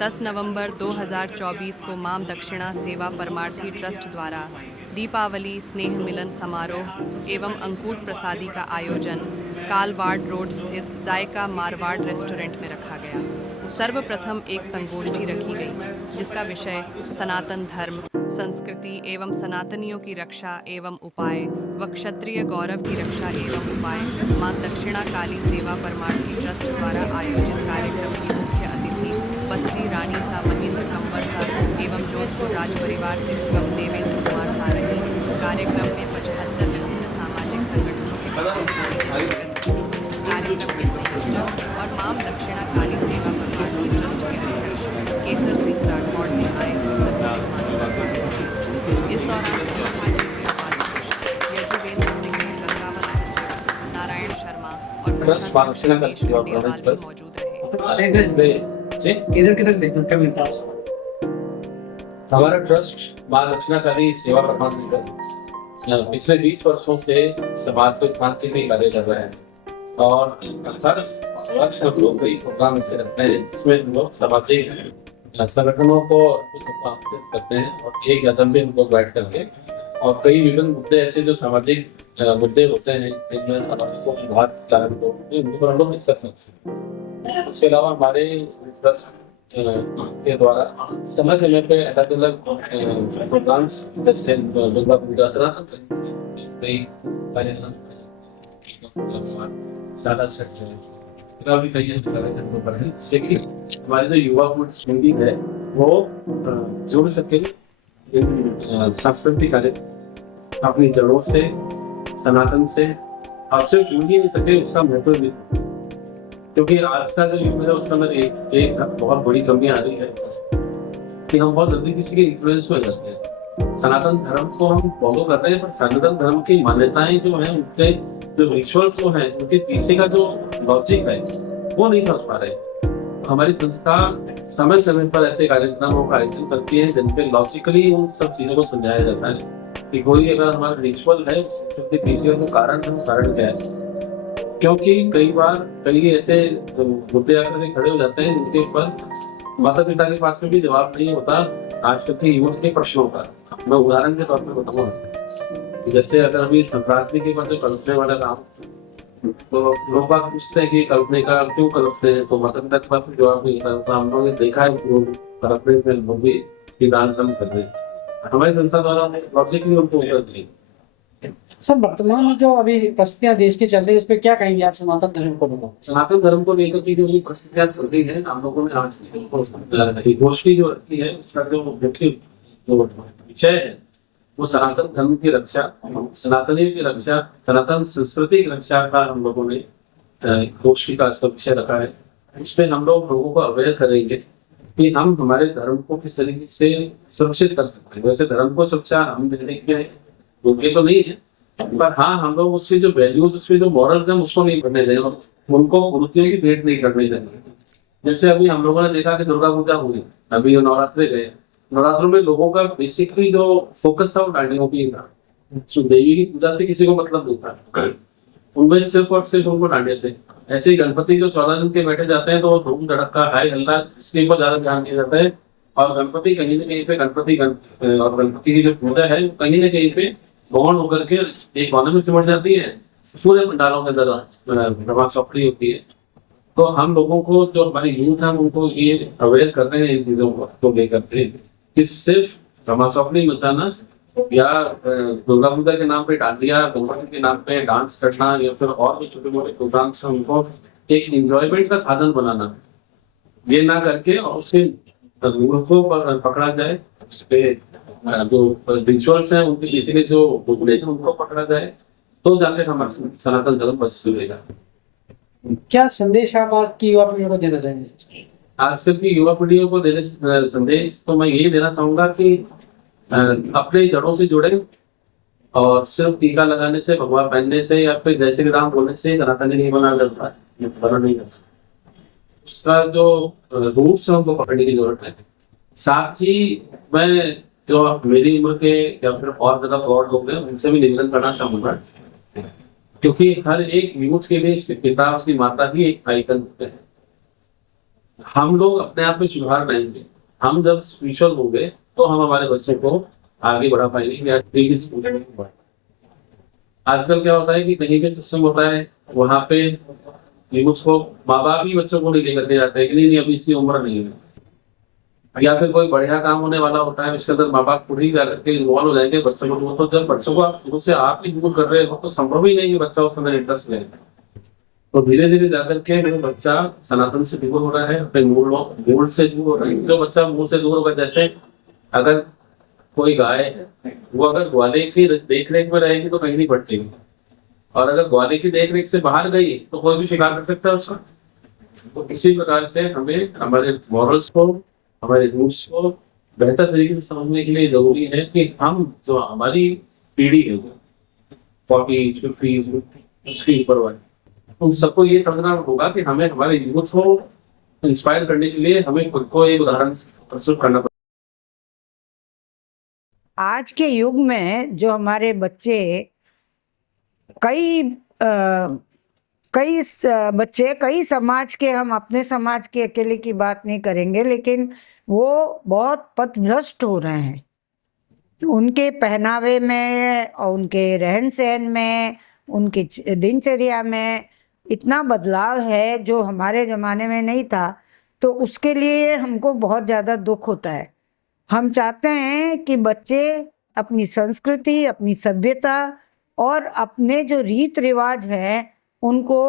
10 नवंबर 2024 को मां दक्षिणा सेवा परमार्थी ट्रस्ट द्वारा दीपावली स्नेह मिलन समारोह एवं अंकूट प्रसादी का आयोजन कालवाड़ रोड स्थित जायका मारवाड़ रेस्टोरेंट में रखा गया। सर्वप्रथम एक संगोष्ठी रखी गई जिसका विषय सनातन धर्म, संस्कृति एवं सनातनियों की रक्षा एवं उपाय व क्षत्रिय गौरव की रक्षा एवं उपाय मां दक्षिणा काली सेवा परमार्थी ट्रस्ट द्वारा आयोजित कार्यक्रम की मुख्य अतिथि बस्सी रानी सा महेंद्र कंवर सा एवं जोधपुर राज परिवार से हुक्म देवेंद्र कुमार सा रही। कार्यक्रम में 75 विभिन्न सामाजिक संगठनों के कार्यक्रम के संयोजक और मां दक्षिणा काली सेवा परमार्थी ट्रस्ट के अध्यक्ष केसर सिंह राठौड़ ने आए सभी मेहमानों का स्वागत किया। इस दौरान संस्था के उपाध्यक्ष यजुवेंद्र सिंह, गंगावत सचिव नारायण शर्मा और मौजूद रहे। हमारा ट्रस्ट मां दक्षिणा काली सेवा परमार्थी ट्रस्ट पिछले 20 वर्षों से समाज को क्रांति में कार्य कर रहा है और हर वर्ष हम लोग कई प्रोग्राम ऐसे रखते हैं जिसमें हम लोग सामाजिक संगठनों को संपादित करते हैं और एक गठन में हम लोग बैठ करके और कई विभिन्न मुद्दे ऐसे जो सामाजिक मुद्दे होते हैं जिनमें समाज को उनको हम लोग डिस्कस करते हैं। इसके अलावा हमारे ट्रस्ट के द्वारा समय समय पे अलग अलग प्रोग्राम्स जैसे दुर्गा पूजा कई कार्यक्रम भी कई कार्यक्रमों पर है जिससे कि हमारे जो युवा पीढ़ी है वो जुड़ सके सांस्कृतिक कार्य अपनी जड़ों से सनातन से और सिर्फ जुड़ ही नहीं सके उसका महत्व भी सके। क्योंकि आज का जो युग है उसमें एक बहुत बड़ी कमी आ रही है कि हम बहुत जल्दी किसी के इन्फ्लुएंस में जाते हैं। सनातन धर्म को हम फॉलो कर रहे हैं पर सनातन धर्म की मान्यताएं जो हैं उनके जो रिचुअल्स जो हैं उनके पीछे का जो लॉजिक है वो नहीं समझ पा रहे। हमारी संस्था समय समय पर ऐसे कार्यक्रमों का आयोजन करती है जिनपे लॉजिकली उन सब चीजों को समझाया जाता है कि कोई अगर हमारा रिचुअल है उसके पीछे का कारण है, कारण क्या है। क्योंकि कई बार कई ऐसे मुद्दे आकर खड़े हो जाते हैं जिनके ऊपर माता पिता के पास में भी जवाब नहीं होता आजकल के युवक के प्रश्नों का। मैं उदाहरण के तौर पर बताऊंगा, जैसे अगर अभी संक्रांति के बाद कल्पने वाला काम तो लोग बात पूछते हैं कि कल्पने का क्यों कल्पते हैं तो माता पिता के पास में जवाब नहीं होता। तो हम लोगों ने देखा है कल्पने से लोग भी दान कम कर रहे हैं। हमारी संस्था द्वारा लॉजिक भी उनको उपलब्ध नहीं। सर वर्तमान में जो अभी परिस्थितियां देश की चल रही है उस पर क्या कहेंगे आप सनातन धर्म को लेकर? सनातन धर्म को लेकर की जो परिस्थितियां चल रही है हम लोगों ने आज गोष्ठी जो रखी है उसका जो मुख्य विषय है वो सनातन धर्म की रक्षा, सनातनियों की रक्षा, सनातन संस्कृति की रक्षा का हम लोगों ने गोष्ठी का विषय रखा है। उसमें हम लोगों को अवेयर करेंगे कि हम हमारे धर्म को किस तरीके से सुरक्षित कर सकते हैं। वैसे धर्म को सुरक्षा हम देने के योग्य तो नहीं है पर हाँ हम लोग उसके जो वैल्यूज उसके जो मॉरल्स हैं उसको नहीं करने देंगे, उनको मूर्तियों की भेंट नहीं करने देंगे। जैसे अभी हम लोगों ने देखा कि दुर्गा पूजा हुई, अभी नवरात्रे गए, नवरात्रों में लोगों का बेसिकली जो फोकस था वो डांडियों की था। देवी की पूजा से किसी को मतलब नहीं था, उनमें सिर्फ और सिर्फ उनको डांडिया से। ऐसे ही गणपति जो 14 दिन के बैठे जाते हैं तो धूम धड़का हाई हल्ला इसके ऊपर ज्यादा ध्यान दिया जाता है और गणपति कहीं ना कहीं पे और गणपति की जो पूजा है कहीं ना कहीं पे गौण होकर के एक कोने में सिमट जाती है, पूरे पंडालों के अंदर रमा चौकड़ी होती है। तो हम लोगों को जो हमारी यूथ है उनको ये अवेयर कर रहे हैं इन चीजों को लेकर कि सिर्फ रमा चौकड़ी मचाना या दुर्गा पूजा के नाम पे डांडिया, गणपति के नाम पे डांस करना या फिर और भी छोटे मोटे प्रोग्राम्स हैं उनको एक इंजॉयमेंट का साधन बनाना, ये ना करके और उसके रूल को पकड़ा जाए, उसपे जो रिचुअल्स हैं उनके पीछे के जो मुद्दे हैं उनको पकड़ा जाए तो जाकर हमारा सनातन धर्म बच चलेगा। क्या संदेश आप आज की युवा पीढ़ी को देना चाहेंगे? आजकल की युवा पीढ़ियों को देने संदेश तो मैं यही देना चाहूंगा कि अपने जड़ों से जुड़े और सिर्फ टीका लगाने से, भगवा पहनने से या फिर जय श्री राम बोलने से सनातन नहीं बना जाता है, बना नहीं जाता। उसका जो रूट्स है उनको पकड़ने की जरूरत है। साथ ही मैं जो मेरी उम्र के या फिर और ज्यादा फ्रॉड लोग हैं उनसे भी निवेदन करना चाहूंगा क्योंकि हर एक यूथ के लिए पिता उसकी माता ही एक आइकन होते हैं। हम लोग अपने आप में सुधार लाएंगे। हम जब स्पिरिचुअल होंगे तो हम हमारे बच्चों को आगे बढ़ा पाएंगे या डेली स्कूल में बढ़ा। आजकल क्या होता है कि कहीं भी सत्संग होता है, वहां पे यूथ को माँ बाप ही बच्चों को नहीं लेकर के जाते हैं कि नहीं नहीं अभी इसकी उम्र नहीं है। या फिर कोई बढ़िया काम होने वाला होता है उसके अंदर माँ बाप खुद ही जाकर के इन्वॉल्व हो जाएंगे बच्चों को। वो तो जब बच्चों को आप शुरू से आप ही दूर कर रहे हो तो संभव ही नहीं है बच्चा उस समय इंटरेस्ट ले। तो धीरे धीरे जाकर के वो बच्चा सनातन से दूर हो रहा है, अपने मूल से दूर हो रहा है। जो बच्चा मूल से दूर होगा, जैसे अगर कोई गाय है, वो अगर ग्वाले की देख रेख में रहेगी तो कहीं नहीं भटकेगी, और अगर ग्वाले की देख रेख से बाहर गई तो कोई भी शिकार कर सकता है उसका। तो इसी प्रकार से हमें हमारे मॉरल्स को, हमारे रूल्स को बेहतर तरीके से समझने के लिए जरूरी है कि हम जो हमारी पीढ़ी है, 40s 50s उसके ऊपर वाले, उन सबको ये समझना होगा कि हमें हमारे यूथ को इंस्पायर करने के लिए हमें खुद को एक उदाहरण प्रस्तुत करना पड़ेगा। आज के युग में जो हमारे बच्चे कई बच्चे कई समाज के, हम अपने समाज के अकेले की बात नहीं करेंगे, लेकिन वो बहुत पथभ्रष्ट हो रहे हैं। उनके पहनावे में और उनके रहन सहन में, उनकी दिनचर्या में इतना बदलाव है जो हमारे ज़माने में नहीं था। तो उसके लिए हमको बहुत ज़्यादा दुख होता है। हम चाहते हैं कि बच्चे अपनी संस्कृति, अपनी सभ्यता और अपने जो रीत रिवाज हैं उनको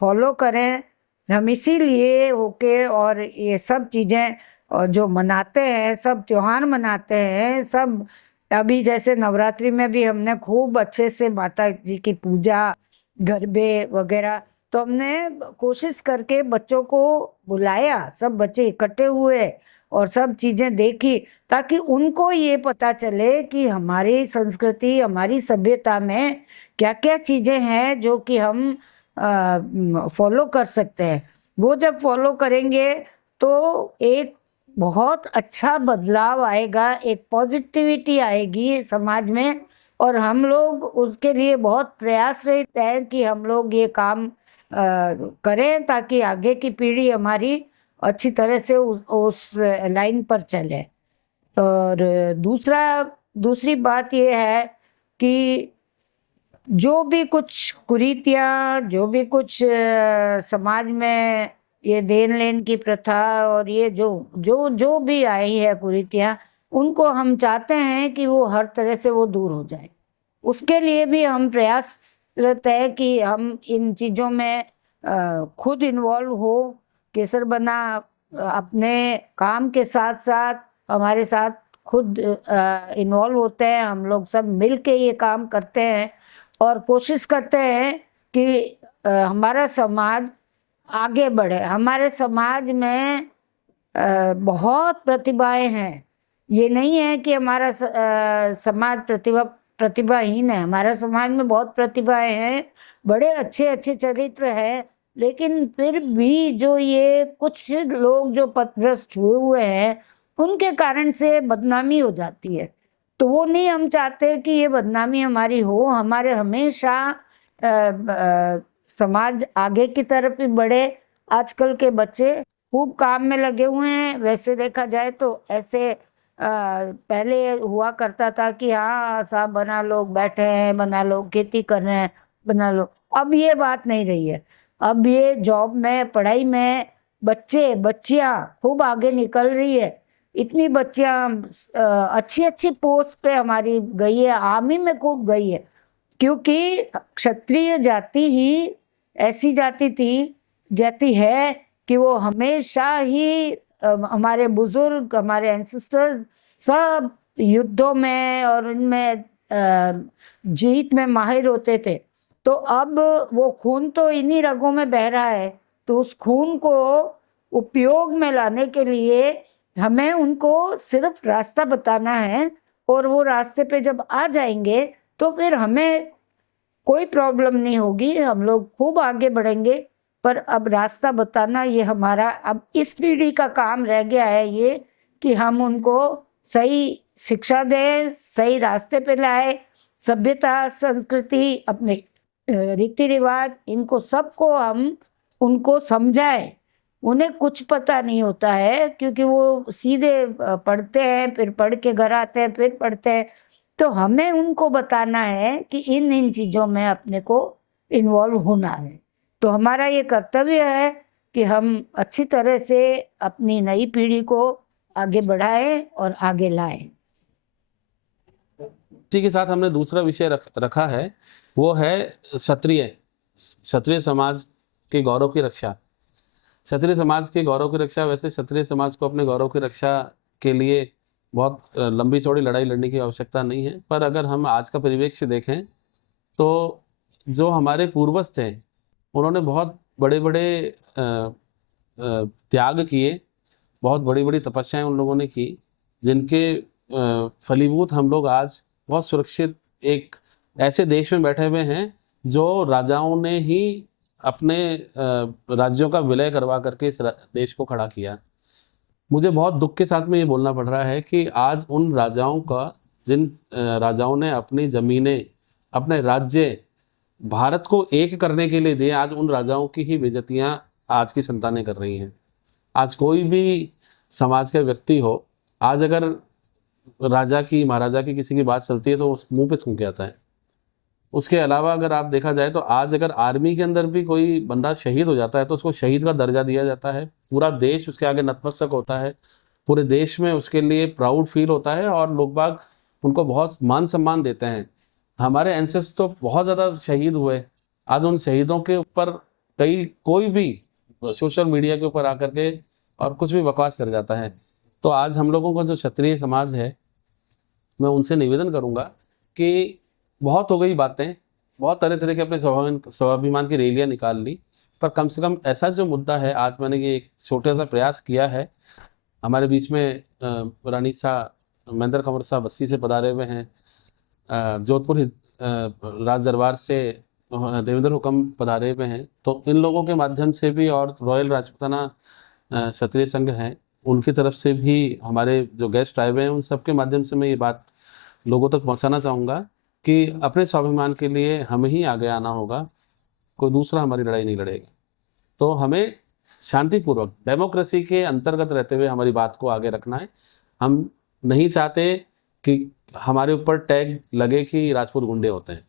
फॉलो करें। हम इसीलिए होके और ये सब चीज़ें और जो मनाते हैं, सब त्योहार मनाते हैं, सब अभी जैसे नवरात्रि में भी हमने खूब अच्छे से माता जी की पूजा, गरबे वगैरह, तो हमने कोशिश करके बच्चों को बुलाया, सब बच्चे इकट्ठे हुए और सब चीज़ें देखी, ताकि उनको ये पता चले कि हमारी संस्कृति, हमारी सभ्यता में क्या क्या चीज़ें हैं जो कि हम फॉलो कर सकते हैं। वो जब फॉलो करेंगे तो एक बहुत अच्छा बदलाव आएगा, एक पॉजिटिविटी आएगी समाज में, और हम लोग उसके लिए बहुत प्रयासरत हैं कि हम लोग ये काम करें ताकि आगे की पीढ़ी हमारी अच्छी तरह से उस लाइन पर चले। और दूसरी बात ये है कि जो भी कुछ कुरीतियाँ, जो भी कुछ समाज में ये देन लेन की प्रथा और ये जो जो जो भी आई है कुरीतियाँ, उनको हम चाहते हैं कि वो हर तरह से वो दूर हो जाए। उसके लिए भी हम प्रयासरत है कि हम इन चीज़ों में खुद इन्वॉल्व हो। केसर बना अपने काम के साथ साथ हमारे साथ खुद इन्वॉल्व होते हैं। हम लोग सब मिल के ये काम करते हैं और कोशिश करते हैं कि हमारा समाज आगे बढ़े। हमारे समाज में बहुत प्रतिभाएं हैं। ये नहीं है कि हमारा समाज प्रतिभाहीन है। हमारा समाज में बहुत प्रतिभाएं हैं, बड़े अच्छे अच्छे चरित्र हैं, लेकिन फिर भी जो ये कुछ लोग जो पथभ्रष्ट हुए हैं उनके कारण से बदनामी हो जाती है। तो वो नहीं हम चाहते कि ये बदनामी हमारी हो। हमारे हमेशा समाज आगे की तरफ ही बढ़े। आजकल के बच्चे खूब काम में लगे हुए हैं। वैसे देखा जाए तो ऐसे पहले हुआ करता था कि हाँ साहब बना लोग बैठे हैं, बना लोग खेती कर रहे हैं, बना लो। अब ये बात नहीं रही है। अब ये जॉब में, पढ़ाई में बच्चे बच्चियां खूब आगे निकल रही है। इतनी बच्चियां अच्छी अच्छी पोस्ट पे हमारी गई है, आर्मी में खूब गई है, क्योंकि क्षत्रिय जाति ही ऐसी जाति है कि वो हमेशा ही हमारे बुजुर्ग, हमारे एंसेस्टर्स सब युद्धों में और उनमें जीत में माहिर होते थे। तो अब वो खून तो इन्हीं रगों में बह रहा है, तो उस खून को उपयोग में लाने के लिए हमें उनको सिर्फ रास्ता बताना है, और वो रास्ते पे जब आ जाएंगे तो फिर हमें कोई प्रॉब्लम नहीं होगी, हम लोग खूब आगे बढ़ेंगे। पर अब रास्ता बताना ये हमारा अब इस पीढ़ी का काम रह गया है, ये कि हम उनको सही शिक्षा दें, सही रास्ते पे लाए। सभ्यता, संस्कृति, अपने रीति रिवाज, इनको सबको हम उनको समझाएं, उन्हें कुछ पता नहीं होता है, क्योंकि वो सीधे पढ़ते हैं, फिर पढ़ के घर आते हैं, फिर पढ़ते हैं। तो हमें उनको बताना है कि इन इन चीज़ों में अपने को इन्वॉल्व होना है। तो हमारा ये कर्तव्य है कि हम अच्छी तरह से अपनी नई पीढ़ी को आगे बढ़ाएं और आगे लाएं। इसी के साथ हमने दूसरा विषय रखा है, वो है क्षत्रिय समाज के गौरव की रक्षा। क्षत्रिय समाज के गौरव की रक्षा, वैसे क्षत्रिय समाज को अपने गौरव की रक्षा के लिए बहुत लंबी चौड़ी लड़ाई लड़ने की आवश्यकता नहीं है, पर अगर हम आज का परिवेक्ष्य देखें तो जो हमारे पूर्वज थे उन्होंने बहुत बड़े बड़े त्याग किए, बहुत बड़ी बड़ी तपस्याएं उन लोगों ने की, जिनके फलीभूत हम लोग आज बहुत सुरक्षित एक ऐसे देश में बैठे हुए हैं जो राजाओं ने ही अपने राज्यों का विलय करवा करके इस देश को खड़ा किया। मुझे बहुत दुख के साथ में ये बोलना पड़ रहा है कि आज उन राजाओं का, जिन राजाओं ने अपनी जमीनें, अपने राज्य भारत को एक करने के लिए दिए, आज उन राजाओं की ही बेइज्जतियां आज की संतानें कर रही हैं। आज कोई भी समाज का व्यक्ति हो, आज अगर राजा की, महाराजा की किसी की बात चलती है तो उस मुंह पे थूक जाता है। उसके अलावा अगर आप देखा जाए तो आज अगर आर्मी के अंदर भी कोई बंदा शहीद हो जाता है तो उसको शहीद का दर्जा दिया जाता है, पूरा देश उसके आगे नतमस्तक होता है, पूरे देश में उसके लिए प्राउड फील होता है और लोग बाग उनको बहुत मान सम्मान देते हैं। हमारे एंसेस्टर्स तो बहुत ज़्यादा शहीद हुए, आज उन शहीदों के ऊपर कोई भी सोशल मीडिया के ऊपर आकर के और कुछ भी बकवास कर जाता है। तो आज हम लोगों का जो क्षत्रिय समाज है, मैं उनसे निवेदन करूंगा कि बहुत हो गई बातें, बहुत तरह तरह के अपने स्वाभिमान की रैलियां निकाल ली, पर कम से कम ऐसा जो मुद्दा है, आज मैंने ये एक छोटा सा प्रयास किया है। हमारे बीच में रानी शाह महेंद्र कंवर साहब बस्ती से पधारे हुए हैं, जोधपुर राज दरबार से देवेंद्र हुक्म पधारे हुए हैं, तो इन लोगों के माध्यम से भी और रॉयल राजपूताना क्षत्रिय संघ हैं, उनकी तरफ से भी हमारे जो गेस्ट आए हुए हैं उन सबके माध्यम से मैं ये बात लोगों तक पहुंचाना चाहूँगा कि अपने स्वाभिमान के लिए हमें ही आगे आना होगा, कोई दूसरा हमारी लड़ाई नहीं लड़ेगा। तो हमें शांतिपूर्वक डेमोक्रेसी के अंतर्गत रहते हुए हमारी बात को आगे रखना है। हम नहीं चाहते कि हमारे ऊपर टैग लगे कि राजपूत गुंडे होते हैं।